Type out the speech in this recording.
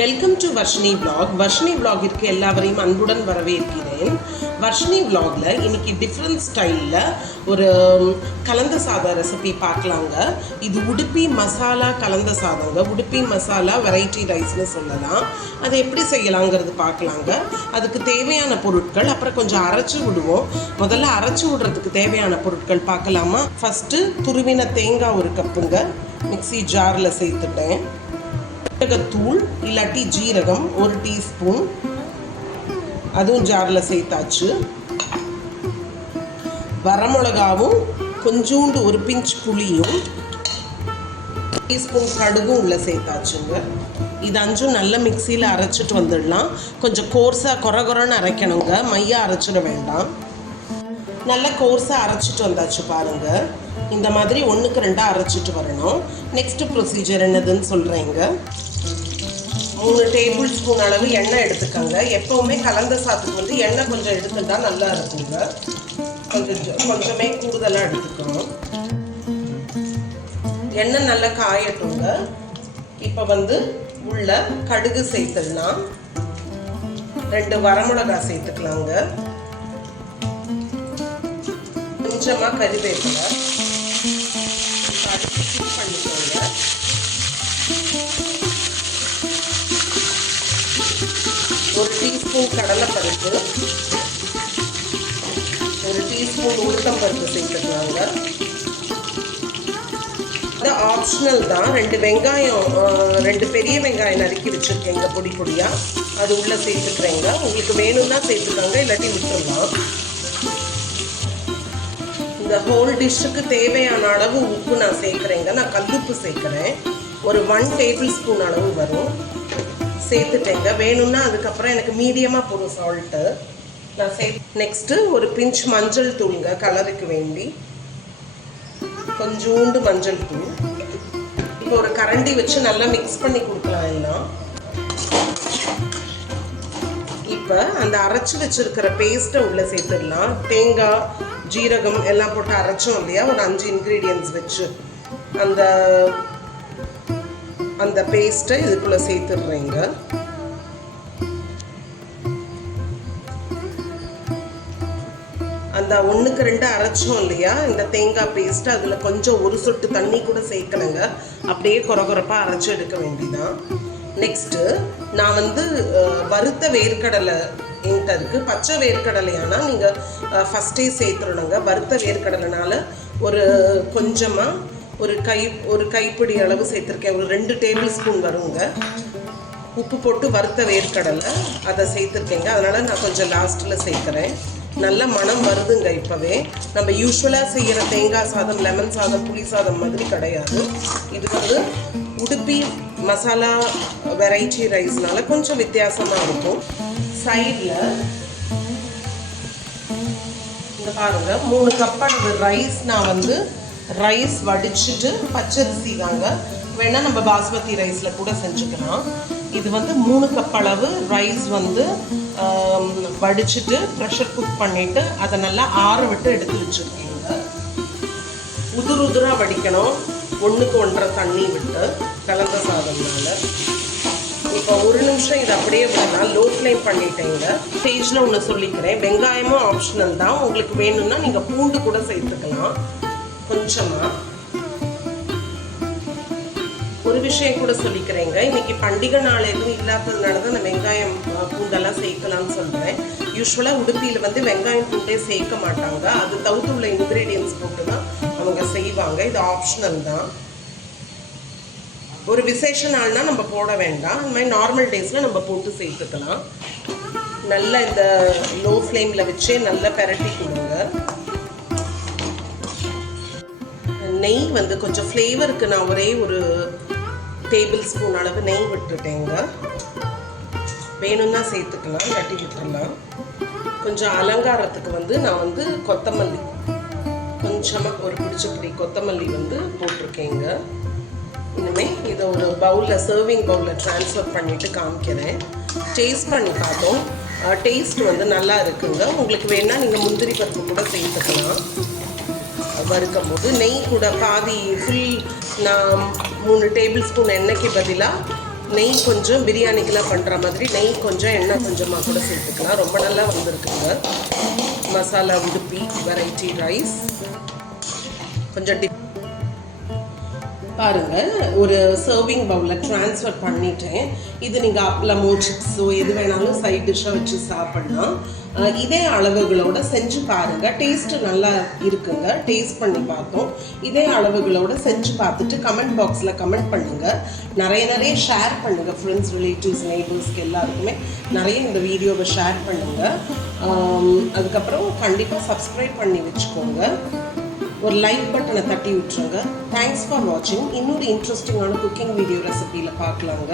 Welcome to Varshini vlog. Varshini vlogற்கு எல்லாவரையும் அன்புடன் வரவேற்கிறேன். வர்ஷினி vlogல இன்னைக்கு டிஃப்ரெண்ட் ஸ்டைலில் ஒரு கலந்த சாதம் ரெசிபி பார்க்கலாங்க. இது உடுப்பி மசாலா கலந்த சாதங்க. உடுப்பி மசாலா வெரைட்டி ரைஸ்னு சொல்லலாம். அதை எப்படி செய்யலாங்கிறது பார்க்கலாங்க. அதுக்கு தேவையான பொருட்கள் அப்புறம் கொஞ்சம் அரைச்சி விடுவோம். முதல்ல அரைச்சி விடுறதுக்கு தேவையான பொருட்கள் பார்க்கலாமா? ஃபஸ்ட்டு துருவின தேங்காய் ஒரு கப்புங்க மிக்சி ஜாரில் சேர்த்துட்டேன். ஜீரகத்தூள் இல்லாட்டி ஜீரகம் 1 டீஸ்பூன் அதுவும் ஜாரில் சேர்த்தாச்சு. வரமிளகாவும் கொஞ்சோண்டு ஒரு பிஞ்ச் புளியும் டீஸ்பூன் கடுகும் உள்ள சேர்த்தாச்சுங்க. இது அஞ்சும் நல்ல மிக்சியில் அரைச்சிட்டு வந்துடலாம். கொஞ்சம் கோர்ஸாக கொரன்னு அரைக்கணுங்க, மையாக அரைச்சிட வேண்டாம். நல்லா கோர்ஸாக அரைச்சிட்டு வந்தாச்சு பாருங்கள். இந்த மாதிரி 1க்கு 2 அரைச்சிட்டு வரணும். நெக்ஸ்ட் ப்ரொசீஜர் என்னதுன்னு சொல்கிறேங்க. 3 டேபிள் ஸ்பூன் அளவு எண்ணெய் எடுத்துக்கோங்க. எப்போவுமே கலந்த சாதத்துக்கு வந்து எண்ணெய் கொஞ்சம் எடுத்துட்டா நல்லா இருக்குங்க. கொஞ்சமே கூடுதலாக எடுத்துக்கணும். எண்ணெய் நல்லா காயட்டுங்க. இப்போ வந்து உள்ள கடுகு சேர்த்துடலாம். 2 வரமிளகாய் சேர்த்துக்கலாங்க. கொஞ்சமாக கறிவேப்பிலை பண்ணிக்கோங்க. ஒரு டீஸ்பூன் கடலைப்பருப்பு, 1 டீஸ்பூன் உளுத்தம்பருப்பு சேர்த்துக்கலாங்க. இது ஆப்ஷனல் தான். 2 வெங்காயம் 2 பெரிய வெங்காயம் நறுக்கி வச்சுருக்கேங்க பொடி பொடியாக. அது உள்ளே சேர்த்துக்கிறேங்க. உங்களுக்கு வேணும்னா சேர்த்துக்கோங்க, இல்லாட்டி விட்டுடலாம். இந்த ஹோல் டிஷ்ஷுக்கு தேவையான அளவு உப்பு நான் சேர்க்குறேங்க. நான் கல்லுப்பு சேர்க்குறேன். ஒரு 1 டேபிள் ஸ்பூன் அளவு வரும். சேர்த்துட்டேங்க. வேணும்னா அதுக்கப்புறம் எனக்கு மீடியமாக போடும் சால்ட்டு நான் நெக்ஸ்ட்டு ஒரு பிஞ்ச் மஞ்சள் தூளுங்க, கலருக்கு வேண்டி கொஞ்சோண்டு மஞ்சள் தூள். இப்போ ஒரு கரண்டி வச்சு நல்லா மிக்ஸ் பண்ணி கொடுக்கலாம் எல்லாம். இப்போ அந்த அரைச்சி வச்சிருக்கிற பேஸ்ட்டை உள்ளே சேர்த்துடலாம். தேங்காய் ஜீரகம் எல்லாம் போட்டு அரைச்சோம் இல்லையா, ஒரு 5 இன்க்ரீடியன்ட்ஸ் வச்சு அந்த பேஸ்ட்டை இதுக்குள்ளே சேர்த்துடுறேங்க. அந்த 1க்கு 2 அரைச்சோம் இல்லையா இந்த தேங்காய் பேஸ்ட்டு, அதில் கொஞ்சம் ஒரு சொட்டு தண்ணி கூட சேர்க்கலைங்க. அப்படியே கொரகொரப்பாக அரைச்சி எடுக்க வேண்டியதான். நெக்ஸ்ட்டு நான் வந்து வறுத்த வேர்க்கடலை என்கிட்ட இருக்குது. பச்சை வேர்க்கடலையானால் நீங்கள் ஃபஸ்ட்டே சேர்த்துடணுங்க. வறுத்த வேர்க்கடலைனால ஒரு கொஞ்சமாக ஒரு கைப்பிடி அளவு சேர்த்துருக்கேன். ஒரு 2 டேபிள் ஸ்பூன் வருங்க. உப்பு போட்டு வறுத்த வேர்க்கடலை அதை சேர்த்துருக்கேங்க. அதனால் நான் கொஞ்சம் லாஸ்ட்டில் சேர்க்குறேன். நல்ல மனம் வருதுங்க. இப்போவே நம்ம யூஸ்வலாக செய்கிற தேங்காய் சாதம், லெமன் சாதம், புளி சாதம் மாதிரி கிடையாது. இது வந்து உடுப்பி மசாலா வெரைட்டி ரைஸ்னால கொஞ்சம் வித்தியாசமாக இருக்கும். சைடில் இந்த பாருங்க 3 கப் அளவு ரைஸ் நான் வந்து ரைஸ் வடிச்சிட்டு பச்சரிசி தாங்க. வேணால் நம்ம பாஸ்மதி ரைஸில் கூட செஞ்சுக்கலாம். இது வந்து 3 கப் அளவு ரைஸ் வந்து வடிச்சிட்டு ப்ரெஷர் குக் பண்ணிவிட்டு அதை நல்லா ஆற விட்டு எடுத்து வச்சுருக்கீங்க. உதுராக வடிக்கணும். 1க்கு 1.5 தண்ணி விட்டு கலந்த சாதம்னால. இப்போ 1 நிமிஷம் இது அப்படியே விடலாம். லோ ஃப்ளேம் பண்ணிட்டேங்க. ஸ்டேஜில் ஒன்று சொல்லிக்கிறேன். வெங்காயமும் ஆப்ஷனல் தான். உங்களுக்கு வேணும்னா நீங்கள் பூண்டு கூட சேர்த்துக்கலாம். கொஞ்சமாக ஒரு விஷயம் கூட சொல்லிக்கிறேங்க. இன்றைக்கி பண்டிகை நாள் எதுவும் இல்லாததுனால தான் நான் வெங்காயம் பூண்டெல்லாம் சேர்க்கலாம்னு சொல்கிறேன். யூஸ்வலாக உடுப்பியில் வந்து வெங்காயம் பூண்டே சேர்க்க மாட்டாங்க. அது தவிர்த்து உள்ள இன்க்ரீடியன்ஸ் போட்டு தான் அவங்க செய்வாங்க. இது ஆப்ஷனல் தான். ஒரு விசேஷ நாள்னா நம்ம போட வேண்டாம். இந்த மாதிரி நார்மல் டேஸில் நம்ம போட்டு சேர்த்துக்கலாம். நல்லா இந்த லோ ஃப்ளேமில் வச்சே நல்லா பெரட்டி கொடுங்க. நெய் வந்து கொஞ்சம் ஃப்ளேவருக்கு நான் ஒரே ஒரு டேபிள் ஸ்பூன் அளவு நெய் விட்டுட்டேங்க. வேணும்னா சேர்த்துக்கலாம், இல்லாட்டி விட்டுடலாம். கொஞ்சம் அலங்காரத்துக்கு வந்து நான் வந்து கொத்தமல்லி கொஞ்சமாக ஒரு பிடிச்சப்படி கொத்தமல்லி வந்து போட்டிருக்கேங்க. இனிமேல் இதை ஒரு பவுலில் சர்விங் பவுலில் ட்ரான்ஸ்ஃபர் பண்ணிவிட்டு காமிக்கிறேன். டேஸ்ட் பண்ணி பார்த்தோம். டேஸ்ட் வந்து நல்லா இருக்குங்க. உங்களுக்கு வேணால் நீங்கள் முந்திரி பருப்பு கூட சேர்த்துக்கலாம். வறுக்கும் போது நெய் கூட பாதி ஃபுல் நான் 3 டேபிள் ஸ்பூன் எண்ணெய்க்கு பதிலாக நெய் கொஞ்சம் பிரியாணிக்கெலாம் பண்ணுற மாதிரி நெய் கொஞ்சம் எண்ணெய் கொஞ்சமாக கூட சேர்த்துக்கலாம். ரொம்ப நல்லா வந்திருக்குங்க மசாலா உடுப்பி வெரைட்டி ரைஸ். கொஞ்சம் பாருங்கள், ஒரு சர்விங் பவுலில் ட்ரான்ஸ்ஃபர் பண்ணிட்டேன். இது நீங்கள் அப்பளமோ சிப்ஸோ எது வேணாலும் சைட் டிஷ்ஷாக வச்சு சாப்பிட்லாம். இதே அளவுகளோடு செஞ்சு பாருங்கள், டேஸ்ட்டு நல்லா இருக்குங்க. டேஸ்ட் பண்ணி பார்த்தோம். இதே அளவுகளோடு செஞ்சு பார்த்துட்டு கமெண்ட் பாக்ஸில் கமெண்ட் பண்ணுங்கள். நிறைய ஷேர் பண்ணுங்கள். ஃப்ரெண்ட்ஸ், ரிலேட்டிவ்ஸ், நெய்பர்ஸ்க்கு எல்லாருக்குமே நிறைய இந்த வீடியோவை ஷேர் பண்ணுங்கள். அதுக்கப்புறம் கண்டிப்பாக சப்ஸ்கிரைப் பண்ணி வச்சுக்கோங்க. ஒரு லைக் பட்டனை தட்டி விட்டுருங்க. தேங்க்ஸ் ஃபார் வாட்சிங். இன்னொரு இன்ட்ரெஸ்டிங்கான குக்கிங் வீடியோ ரெசிபியில் பார்க்கலாங்க.